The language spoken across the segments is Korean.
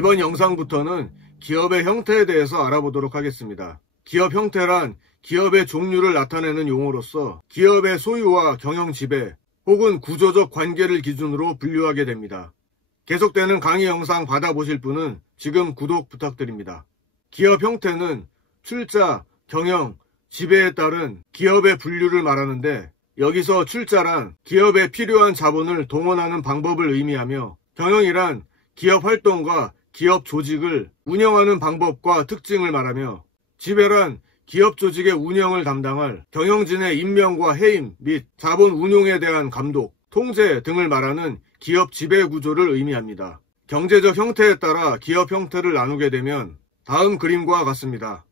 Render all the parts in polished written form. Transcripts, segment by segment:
이번 영상부터는 기업의 형태에 대해서 알아보도록 하겠습니다. 기업 형태란 기업의 종류를 나타내는 용어로서 기업의 소유와 경영 지배 혹은 구조적 관계를 기준으로 분류하게 됩니다. 계속되는 강의 영상 받아보실 분은 지금 구독 부탁드립니다. 기업 형태는 출자, 경영, 지배에 따른 기업의 분류를 말하는데, 여기서 출자란 기업에 필요한 자본을 동원하는 방법을 의미하며, 경영이란 기업 활동과 기업 조직을 운영하는 방법과 특징을 말하며, 지배란 기업 조직의 운영을 담당할 경영진의 임명과 해임 및 자본 운용에 대한 감독, 통제 등을 말하는 기업 지배 구조를 의미합니다. 경제적 형태에 따라 기업 형태를 나누게 되면 다음 그림과 같습니다.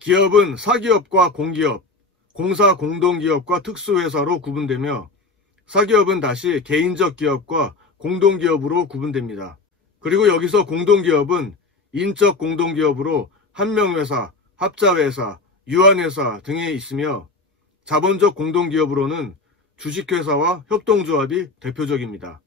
기업은 사기업과 공기업, 공사 공동기업과 특수회사로 구분되며, 사기업은 다시 개인적 기업과 공동기업으로 구분됩니다. 그리고 여기서 공동기업은 인적 공동기업으로 한명회사, 합자회사, 유한회사 등이 있으며, 자본적 공동기업으로는 주식회사와 협동조합이 대표적입니다.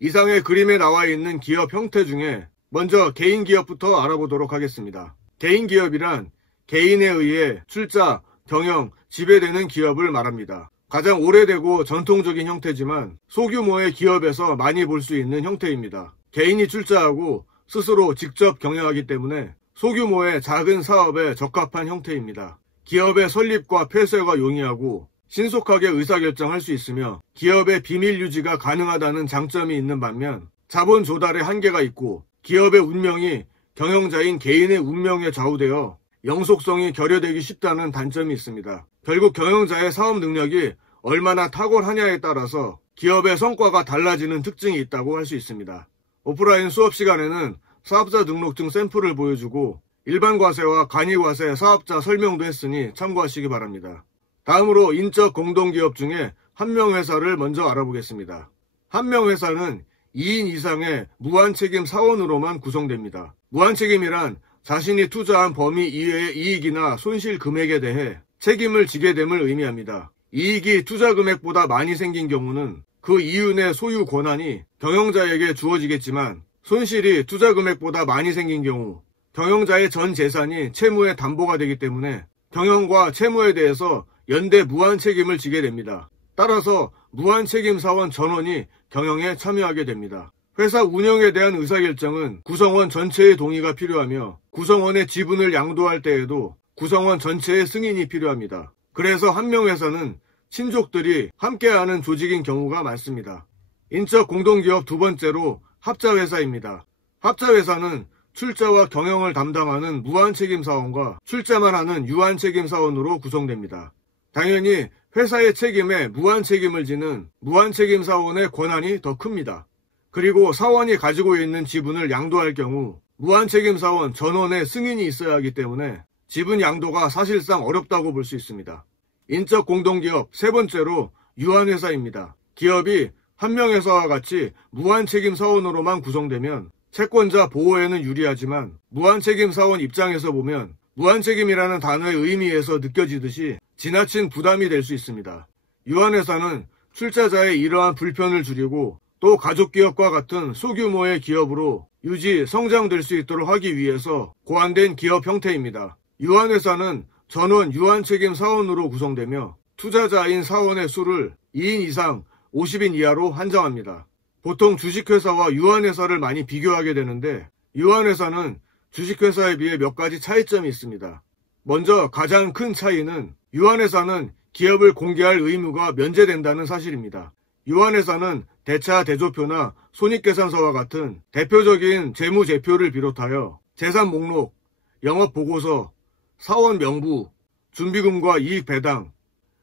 이상의 그림에 나와 있는 기업 형태 중에 먼저 개인기업부터 알아보도록 하겠습니다. 개인기업이란 개인에 의해 출자, 경영, 지배되는 기업을 말합니다. 가장 오래되고 전통적인 형태지만 소규모의 기업에서 많이 볼 수 있는 형태입니다. 개인이 출자하고 스스로 직접 경영하기 때문에 소규모의 작은 사업에 적합한 형태입니다. 기업의 설립과 폐쇄가 용이하고 신속하게 의사결정할 수 있으며 기업의 비밀 유지가 가능하다는 장점이 있는 반면 자본 조달에 한계가 있고 기업의 운명이 경영자인 개인의 운명에 좌우되어 영속성이 결여되기 쉽다는 단점이 있습니다. 결국 경영자의 사업 능력이 얼마나 탁월하냐에 따라서 기업의 성과가 달라지는 특징이 있다고 할 수 있습니다. 오프라인 수업 시간에는 사업자 등록증 샘플을 보여주고 일반 과세와 간이 과세 사업자 설명도 했으니 참고하시기 바랍니다. 다음으로 인적 공동기업 중에 한명회사를 먼저 알아보겠습니다. 한명회사는 2인 이상의 무한책임 사원으로만 구성됩니다. 무한책임이란 자신이 투자한 범위 이외의 이익이나 손실 금액에 대해 책임을 지게 됨을 의미합니다. 이익이 투자 금액보다 많이 생긴 경우는 그 이윤의 소유 권한이 경영자에게 주어지겠지만, 손실이 투자 금액보다 많이 생긴 경우 경영자의 전 재산이 채무의 담보가 되기 때문에 경영과 채무에 대해서 연대 무한 책임을 지게 됩니다. 따라서 무한책임 사원 전원이 경영에 참여하게 됩니다. 회사 운영에 대한 의사결정은 구성원 전체의 동의가 필요하며 구성원의 지분을 양도할 때에도 구성원 전체의 승인이 필요합니다. 그래서 한명회사는 친족들이 함께하는 조직인 경우가 많습니다. 인적 공동기업 두 번째로 합자회사입니다. 합자회사는 출자와 경영을 담당하는 무한책임 사원과 출자만 하는 유한책임 사원으로 구성됩니다. 당연히 회사의 책임에 무한책임을 지는 무한책임 사원의 권한이 더 큽니다. 그리고 사원이 가지고 있는 지분을 양도할 경우 무한책임 사원 전원의 승인이 있어야 하기 때문에 지분 양도가 사실상 어렵다고 볼 수 있습니다. 인적 공동기업 세 번째로 유한회사입니다. 기업이 한명회사와 같이 무한책임 사원으로만 구성되면 채권자 보호에는 유리하지만 무한책임 사원 입장에서 보면 무한책임이라는 단어의 의미에서 느껴지듯이 지나친 부담이 될 수 있습니다. 유한회사는 출자자의 이러한 불편을 줄이고 또 가족기업과 같은 소규모의 기업으로 유지, 성장될 수 있도록 하기 위해서 고안된 기업 형태입니다. 유한회사는 전원 유한책임 사원으로 구성되며 투자자인 사원의 수를 2인 이상 50인 이하로 한정합니다. 보통 주식회사와 유한회사를 많이 비교하게 되는데 유한회사는 주식회사에 비해 몇 가지 차이점이 있습니다. 먼저 가장 큰 차이는 유한회사는 기업을 공개할 의무가 면제된다는 사실입니다. 유한회사는 대차 대조표나 손익계산서와 같은 대표적인 재무제표를 비롯하여 재산 목록, 영업보고서, 사원 명부, 준비금과 이익배당,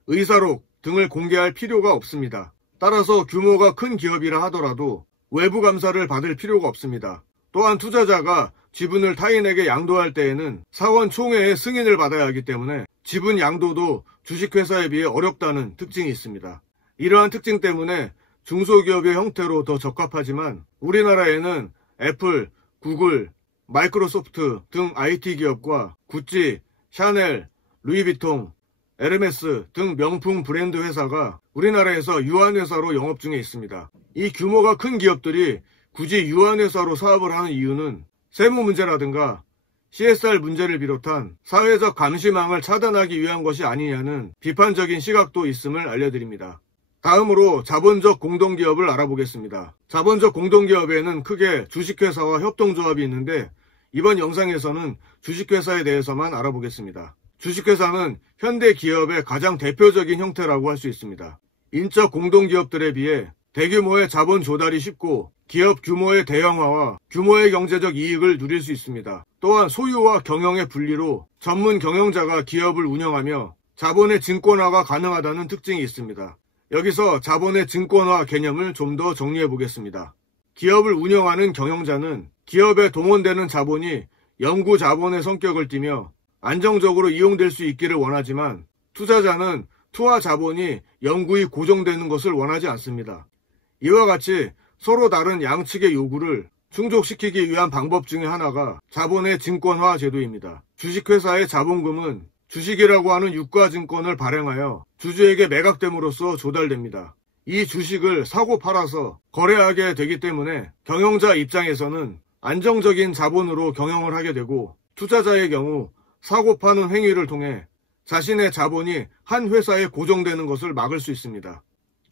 의사록 등을 공개할 필요가 없습니다. 따라서 규모가 큰 기업이라 하더라도 외부 감사를 받을 필요가 없습니다. 또한 투자자가 지분을 타인에게 양도할 때에는 사원 총회의 승인을 받아야 하기 때문에 지분 양도도 주식회사에 비해 어렵다는 특징이 있습니다. 이러한 특징 때문에 중소기업의 형태로 더 적합하지만 우리나라에는 애플, 구글, 마이크로소프트 등 IT 기업과 구찌, 샤넬, 루이비통, 에르메스 등 명품 브랜드 회사가 우리나라에서 유한회사로 영업 중에 있습니다. 이 규모가 큰 기업들이 굳이 유한회사로 사업을 하는 이유는 세무 문제라든가 CSR 문제를 비롯한 사회적 감시망을 차단하기 위한 것이 아니냐는 비판적인 시각도 있음을 알려드립니다. 다음으로 자본적 공동기업을 알아보겠습니다. 자본적 공동기업에는 크게 주식회사와 협동조합이 있는데 이번 영상에서는 주식회사에 대해서만 알아보겠습니다. 주식회사는 현대 기업의 가장 대표적인 형태라고 할 수 있습니다. 인적 공동기업들에 비해 대규모의 자본 조달이 쉽고 기업 규모의 대형화와 규모의 경제적 이익을 누릴 수 있습니다. 또한 소유와 경영의 분리로 전문 경영자가 기업을 운영하며 자본의 증권화가 가능하다는 특징이 있습니다. 여기서 자본의 증권화 개념을 좀 더 정리해 보겠습니다. 기업을 운영하는 경영자는 기업에 동원되는 자본이 영구 자본의 성격을 띠며 안정적으로 이용될 수 있기를 원하지만 투자자는 투하 자본이 영구히 고정되는 것을 원하지 않습니다. 이와 같이 서로 다른 양측의 요구를 충족시키기 위한 방법 중에 하나가 자본의 증권화 제도입니다. 주식회사의 자본금은 주식이라고 하는 유가증권을 발행하여 주주에게 매각됨으로써 조달됩니다. 이 주식을 사고 팔아서 거래하게 되기 때문에 경영자 입장에서는 안정적인 자본으로 경영을 하게 되고 투자자의 경우 사고 파는 행위를 통해 자신의 자본이 한 회사에 고정되는 것을 막을 수 있습니다.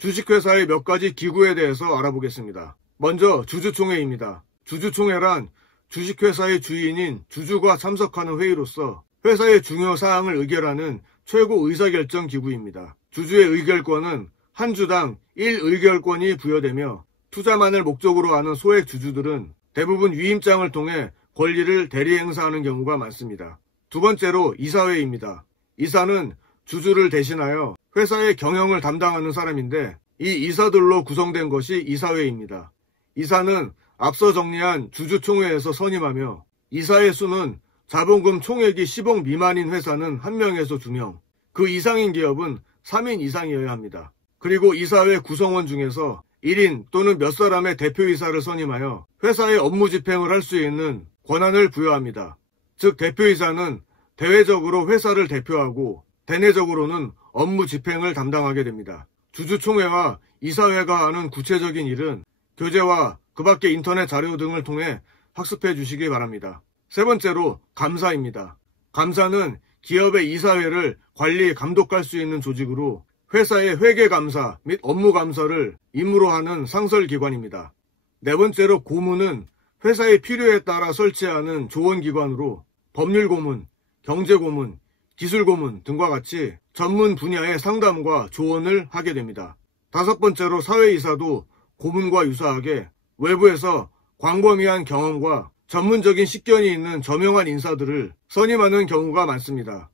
주식회사의 몇 가지 기구에 대해서 알아보겠습니다. 먼저 주주총회입니다. 주주총회란 주식회사의 주인인 주주가 참석하는 회의로서 회사의 중요 사항을 의결하는 최고 의사결정 기구입니다. 주주의 의결권은 한 주당 1의결권이 부여되며 투자만을 목적으로 하는 소액 주주들은 대부분 위임장을 통해 권리를 대리행사하는 경우가 많습니다. 두 번째로 이사회입니다. 이사는 주주를 대신하여 회사의 경영을 담당하는 사람인데 이 이사들로 구성된 것이 이사회입니다. 이사는 앞서 정리한 주주총회에서 선임하며 이사의 수는 자본금 총액이 10억 미만인 회사는 1명에서 2명, 그 이상인 기업은 3인 이상이어야 합니다. 그리고 이사회 구성원 중에서 1인 또는 몇 사람의 대표이사를 선임하여 회사의 업무 집행을 할 수 있는 권한을 부여합니다. 즉 대표이사는 대외적으로 회사를 대표하고 대내적으로는 업무 집행을 담당하게 됩니다. 주주총회와 이사회가 하는 구체적인 일은 교재와 그 밖의 인터넷 자료 등을 통해 학습해 주시기 바랍니다. 세 번째로 감사입니다. 감사는 기업의 이사회를 관리, 감독할 수 있는 조직으로 회사의 회계감사 및 업무감사를 임무로 하는 상설기관입니다. 네 번째로 고문은 회사의 필요에 따라 설치하는 조언기관으로 법률고문, 경제고문, 기술고문 등과 같이 전문 분야의 상담과 조언을 하게 됩니다. 다섯 번째로 사회이사도 고문과 유사하게 외부에서 광범위한 경험과 전문적인 식견이 있는 저명한 인사들을 선임하는 경우가 많습니다.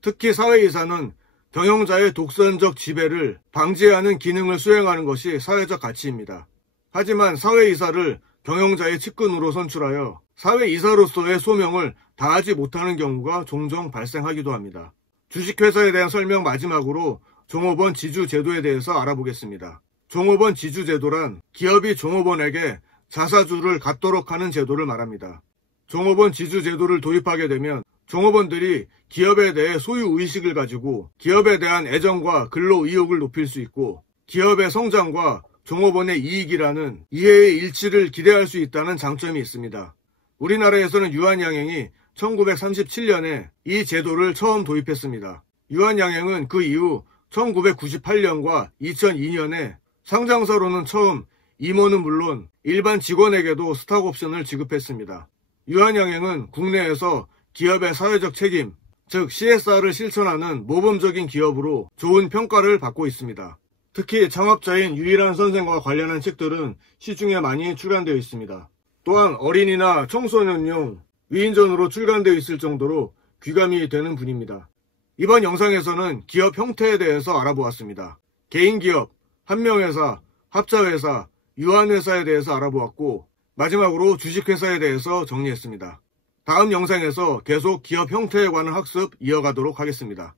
특히 사회이사는 경영자의 독선적 지배를 방지하는 기능을 수행하는 것이 사회적 가치입니다. 하지만 사회이사를 경영자의 측근으로 선출하여 사회이사로서의 소명을 다하지 못하는 경우가 종종 발생하기도 합니다. 주식회사에 대한 설명 마지막으로 종업원 지주제도에 대해서 알아보겠습니다. 종업원 지주제도란 기업이 종업원에게 자사주를 갖도록 하는 제도를 말합니다. 종업원 지주제도를 도입하게 되면 종업원들이 기업에 대해 소유의식을 가지고 기업에 대한 애정과 근로 의욕을 높일 수 있고 기업의 성장과 종업원의 이익이라는 이해의 일치를 기대할 수 있다는 장점이 있습니다. 우리나라에서는 유한양행이 1937년에 이 제도를 처음 도입했습니다. 유한양행은 그 이후 1998년과 2002년에 상장사로는 처음 임원은 물론 일반 직원에게도 스탁옵션을 지급했습니다. 유한양행은 국내에서 기업의 사회적 책임, 즉 CSR을 실천하는 모범적인 기업으로 좋은 평가를 받고 있습니다. 특히 창업자인 유일한 선생과 관련한 책들은 시중에 많이 출간되어 있습니다. 또한 어린이나 청소년용 위인전으로 출간되어 있을 정도로 귀감이 되는 분입니다. 이번 영상에서는 기업 형태에 대해서 알아보았습니다. 개인기업, 한명회사, 합자회사, 유한회사에 대해서 알아보았고 마지막으로 주식회사에 대해서 정리했습니다. 다음 영상에서 계속 기업 형태에 관한 학습 이어가도록 하겠습니다.